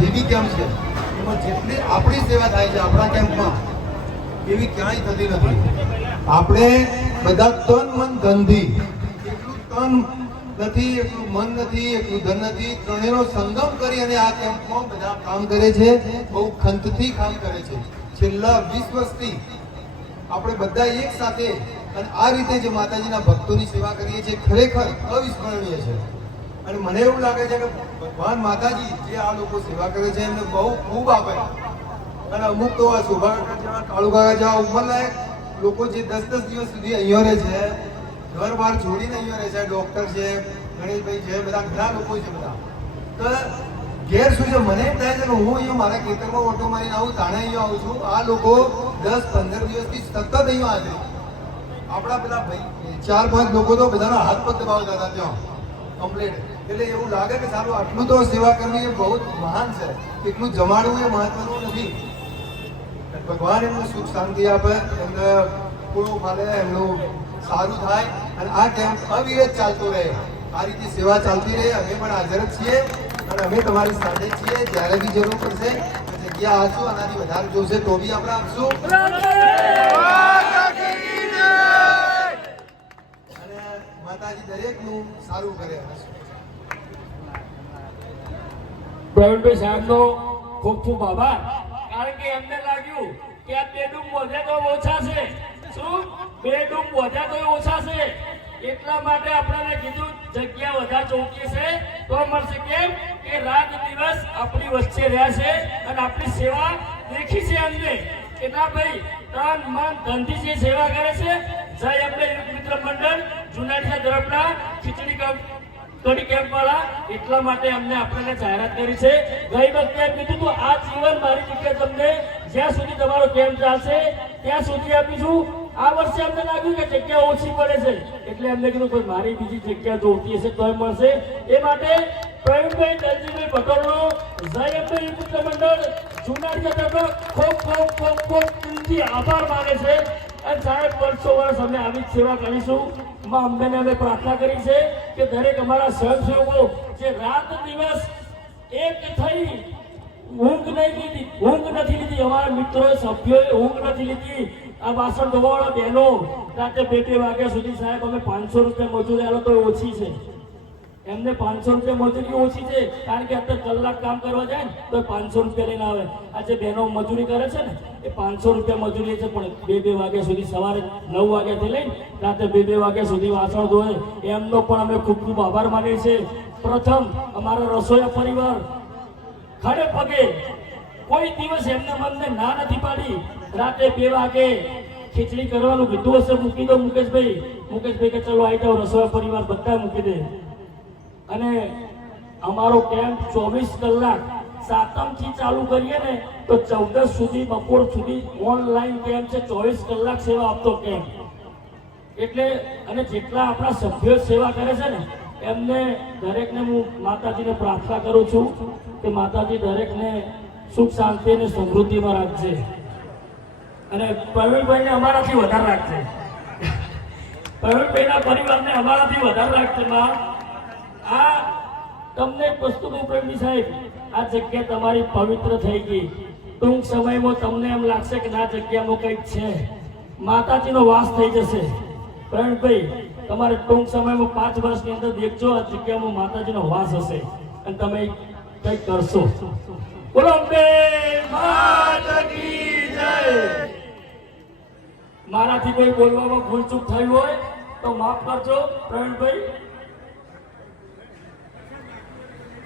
જે બી કેમ્પ છે એમાં જેટલી આપણી સેવા થાય છે આપણા કેમ્પમાં એવી ક્યાંય થતી નથી. આપણે બધા તન મન ધનથી, એટલું તન નથી, એટલું મન નથી, એટલું ધન નથી, ત્રણેયનો સંગમ કરી અને આ કેમ્પમાં બધા કામ કરે છે. બહુ ખંતથી કામ કરે છે. છેલ્લા 20 વર્ષથી આપણે બધા એક સાથે અને આ રીતે જે માતાજીના ભક્તોની સેવા કરીએ છીએ ખરેખર અવિસ્મરણીય છે. અને મને એવું લાગે છે કે ભગવાન માતાજી જે આ લોકો સેવા કરે છે એમને બહુ ખૂબ આભાર. અને અમુક તો આ શોભાકાકા જેવા, કાળુકાકા જેવા ઉંમરલાયક લોકો જે 10-10 દિવસ સુધી અહીંયા રહે છે, ઘર બહાર છોડીને અહીંયા રહે છે, ડોક્ટર છે, ગણેશભાઈ છે, બધા ઘણા લોકો છે બધા. તો ઘેર શું છે, મને એમ થાય છે કે હું અહીંયા મારા ખેતરમાં ઓટો મારીને આવું, તાણે અહીંયા આવું છું. આ લોકો 10-15 દિવસથી સતત અહીંયા હાજરી. આપણા પેલા ભાઈ 4-5 લોકો તો બધાના હાથ પગ દબાવતા હતા ત્યાં કમ્પ્લીટ. એટલે એવું લાગે કે સારું આટલું તો સેવા કરવી એ બહુ મહાન છે, એટલું જમાડવું એ મહત્વનું નથી. ભગવાન એમને સુખ શાંતિ આપે, એમને પૂરું ફાલે, એમનું સારું થાય અને આ કેમ્પ અવિરત ચાલતો રહે. આ રીતે સેવા ચાલતી રહે. અમે પણ હાજર જ છીએ અને અમે તમારી સાથે છીએ. જ્યારે બી જરૂર પડશે જગ્યા આપશું, આનાથી વધારે જોશે તો બી આપણે આપશું. અને માતાજી દરેકનું સારું કરે. પ્રવીણભાઈ સાહેબનો ખૂબ ખૂબ આભાર. કારણ કે એમને લાગ્યું કે આ બેડરૂમ વધે તો ઓછા છે. શું બેડરૂમ વધે તો ઓછા છે, એટલા માટે આપણને કીધું જગ્યા વધારે ચોકી છે તો મળશે. કેમ કે રાત દિવસ આપણી વચ્ચે રહ્યા છે અને આપણી સેવા દેખી છે અમને. એટલા ભાઈ તન મન ધનથી જે સેવા કરે છે. જય આપણે મિત્ર મંડળ જુનાગઢ તરફના ખીચડી કડી કેમ્પ વાળા, એટલા માટે અમને આપણને જાહેરાત કરી છે. ગઈ વખતે એમ કીધું તો આ જીવન મારી જગ્યા તમને જ્યાં સુધી તમારો કેમ્પ ચાલશે ત્યાં સુધી આપીશું. આ વર્ષે અમને લાગ્યું કે જગ્યા ઓછી પડે છે એટલે એમને કીધું કોઈ મારી બીજી જગ્યા જોતી હશે તોય મળશે. એ માટે પ્રવીણભાઈ દલજીભાઈ પટેલનો જય અંબે મિત્ર મંડળ જુનાગઢ તરફ ખૂબ ખૂબ ખૂબ ખૂબ દિલથી આભાર માને છે. અને સાહેબ વર્ષો વર્ષ અમે આવી જ સેવા કરીશું. માં અંબેને અમે પ્રાર્થના કરી છે કે દરેક અમારા સ્વયંસેવકો જે રાત દિવસ એક થઈ ઊંઘ નથી લીધી, અમારા મિત્રોએ સભ્યોએ ઊંઘ નથી લીધી. આ વાસણ ધોવાવાળા બહેનો રાતે 2-2 વાગ્યા સુધી સાહેબ અમે 500 રૂપિયા મજૂરી આલો તો ઓછી છે. એમને 500 રૂપિયા મજૂરી ઓછી છે કારણ કે અત્યારે કલાક કામ કરવા જાય ને તો 500 રૂપિયા લઈને આવે. આ જે બહેનો મજૂરી કરે છે ને એ 500 રૂપિયા મજૂરી છે, પણ 2-2 વાગ્યા સુધી સવારે 9 વાગ્યાથી લઈને રાતે 2-2 વાગ્યા સુધી વાસણ ધોવે. એમનો પણ અમે ખૂબ ખૂબ આભાર માનીએ છીએ. પ્રથમ અમારા રસોઈયા પરિવાર ખડે પગે કોઈ દિવસ એમના મનને ના નથી પાડી. રાતે 2 વાગે ખીચડી કરવાનું કીધું હશે મૂકી દો મુકેશભાઈ કે ચલો આવી જાઓ, રસોઈયા પરિવાર બધા મૂકી દે. અને અમારો કેમ્પ 24 કલાક સાતમથી ચાલુ કરીએ ને તો 14 સુધી બપોર સુધી ઓનલાઈન કેમ્પ છે. 24 કલાક સેવા આપતો કેમ્પ. એટલે અને જેટલા આપણા સભ્યો સેવા કરે છે ને એમને દરેકને હું માતાજીને પ્રાર્થના કરું છું કે માતાજી દરેકને સુખ શાંતિ અને સમૃદ્ધિમાં રાખજે અને પ્રવીણભાઈને અમારાથી વધારે રાખજે. પ્રવીણભાઈના પરિવારને અમારાથી વધારે રાખજે. માં આ તમને એક વસ્તુ કહું પ્રવીણ સાહેબ, આ જગ્યા તમારી પવિત્ર થઈ ગઈ. ટૂંક સમયમાં તમને એમ લાગશે કે આ જગ્યામાં કંઈક છે, માતાજીનો વાસ થઈ જશે. પ્રવીણભાઈ તમારે ટૂંક સમયમાં 5 વર્ષની અંદર દેખજો આ જગ્યામાં માતાજીનો વાસ હશે અને તમે કંઈક કરશો. બોલો અંબે માતા કી જય. મારાથી કોઈ બોલવામાં ભૂલચૂક થઈ હોય તો માફ કરજો પ્રવીણભાઈ.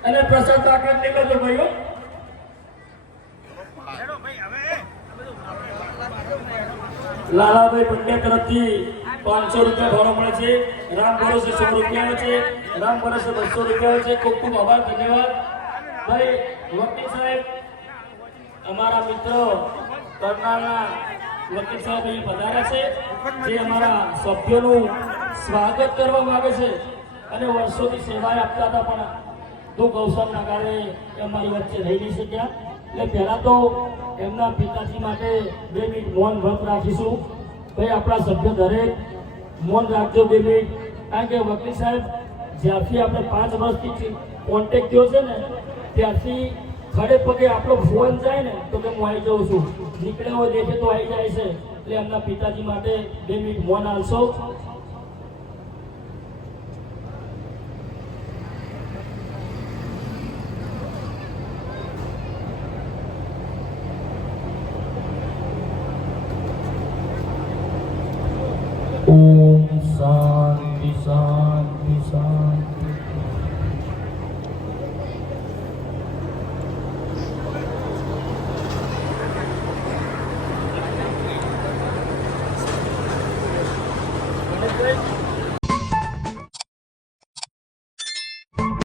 અને પ્રસાદ તાકાત નહીં કરજો ભાઈઓ. લાલાભાઈ પંડ્યા તરફથી 500 રૂપિયા ભાડો મળે છે. રામ ભરોસે 100 રૂપિયા છે. રામ ભરોસે 200 રૂપિયા છે. ખૂબ ખૂબ આભાર, ધન્યવાદ. ભાઈ વકીલ સાહેબ અમારા મિત્રો કરનાળના વકીલ સાહેબ અહીં પધાર્યા છે, જે અમારા સભ્યોનું સ્વાગત કરવા માંગે છે અને વર્ષોથી સેવાએ આપતા હતા પણ દુઃખ અવસરના કારણે અમારી વચ્ચે રહી નહીં શક્યા. એટલે પહેલાં તો એમના પિતાજી માટે 2 મિનિટ મૌન વ્રત રાખીશું. ભાઈ આપણા સભ્ય દરેક મૌન રાખજો 2 મિનિટ. કારણ કે વકીલ સાહેબ જ્યારથી આપણે 5 વર્ષથી કોન્ટેક્ટ થયો છે ને ત્યારથી ખડે પગે આપણો ફોન જાય ને તો કે હું આવી જાઉં છું, નીકળ્યો હોય દેખે તો આવી જાય છે. એટલે એમના પિતાજી માટે 2 મિનિટ મૌન આલશો. ઓમ શાંતિ શાંતિ શાંતિ.